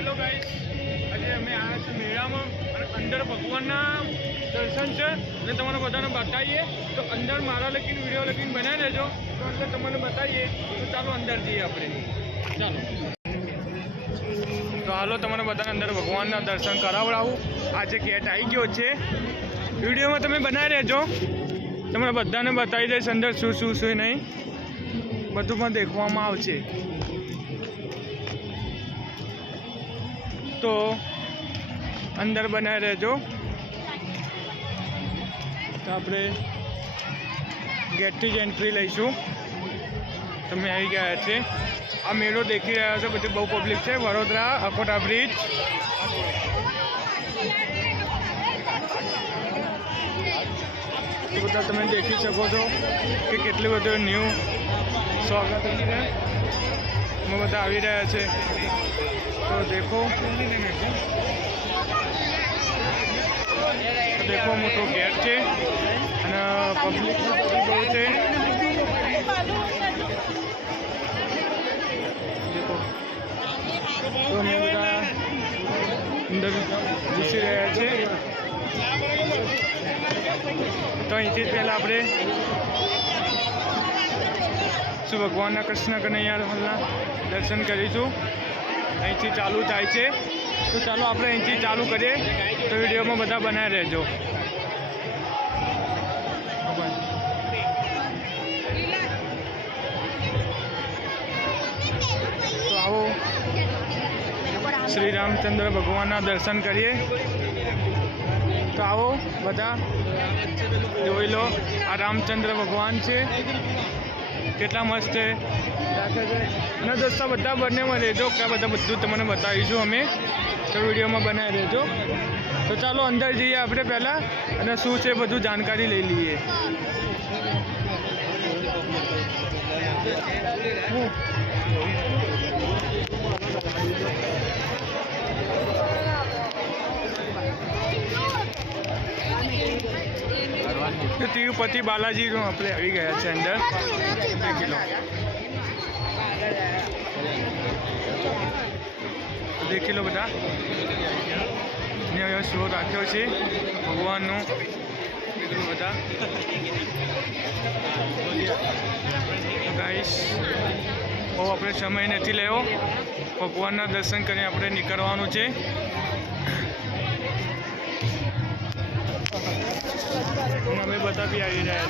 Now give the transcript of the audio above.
હાલો guys, આજે અમે આવ્યા છીએ મેળામાં અને અંદર ભગવાનના દર્શન છે અને તમને બધાને બતાવીએ. તો અંદર મારા લખીને વિડીયો લખીને બનાવી દેજો, તો અંદર તમને બતાવીએ. તો ચાલો અંદર જઈએ આપણે. ચાલો તો હાલો તમને બધાને અંદર ભગવાનના દર્શન કરાવડાવું. આજે ગેટ આવી ગયો છે, વિડીયોમાં તમે બનાવી રહેજો. તમને બધાને બતાવી દઈશ અંદર શું શું શું નહીં બધું પણ દેખવામાં આવશે. તો અંદર બનાવી રહેજો. તો આપણે ગેટથી જ એન્ટ્રી લઈશું. તમે આવી ગયા છે. આ મેળો દેખી રહ્યા છો, બધી બહુ પબ્લિક છે. વડોદરા અકોટા બ્રિજ. તો બધા તમે દેખી શકો છો કે કેટલી બધું ન્યૂ સ્વાગત છે. અમે બધા આવી રહ્યા છે. તો દેખો મોટો ગેટ છે અને પબ્લિક બહુ છે. દેખો તો અમે બધા અંદર ઘૂસી રહ્યા છે. તો અહીંથી પહેલાં આપણે શું ભગવાનના કૃષ્ણ કનૈયાલાલના દર્શન કરીશું. અહીંથી ચાલુ થાય છે. તો ચાલો આપણે અહીંથી ચાલુ કરીએ. તો વિડીયોમાં બધા બનાવી રહેજો. તો આવો શ્રી રામચંદ્ર ભગવાનના દર્શન કરીએ. તો આવો બધા જોઈ લો. આ રામચંદ્ર ભગવાન છે, કેટલા મસ્ત છે. અને દોસ્તો બધા બંનેમાં રહેજો, કે બધું તમને બતાવીશું અમે. તો વિડીયોમાં બનાવી રહેજો. તો ચાલો અંદર જઈએ આપણે પહેલાં અને શું છે બધું જાણકારી લઈ લઈએ. તો તિરુપતિ બાલાજીનું આપણે આવી ગયા છે અંદર. 2 કિલો દેખી લો બધા. ને હવે શો રાખ્યો છે ભગવાનનું. દેખી બધા ગાઈસ, બહુ આપણે સમય નથી લેવો. ભગવાનના દર્શન કરીને આપણે નીકળવાનું છે. અમે બધા બી આવી રહ્યા છીએ.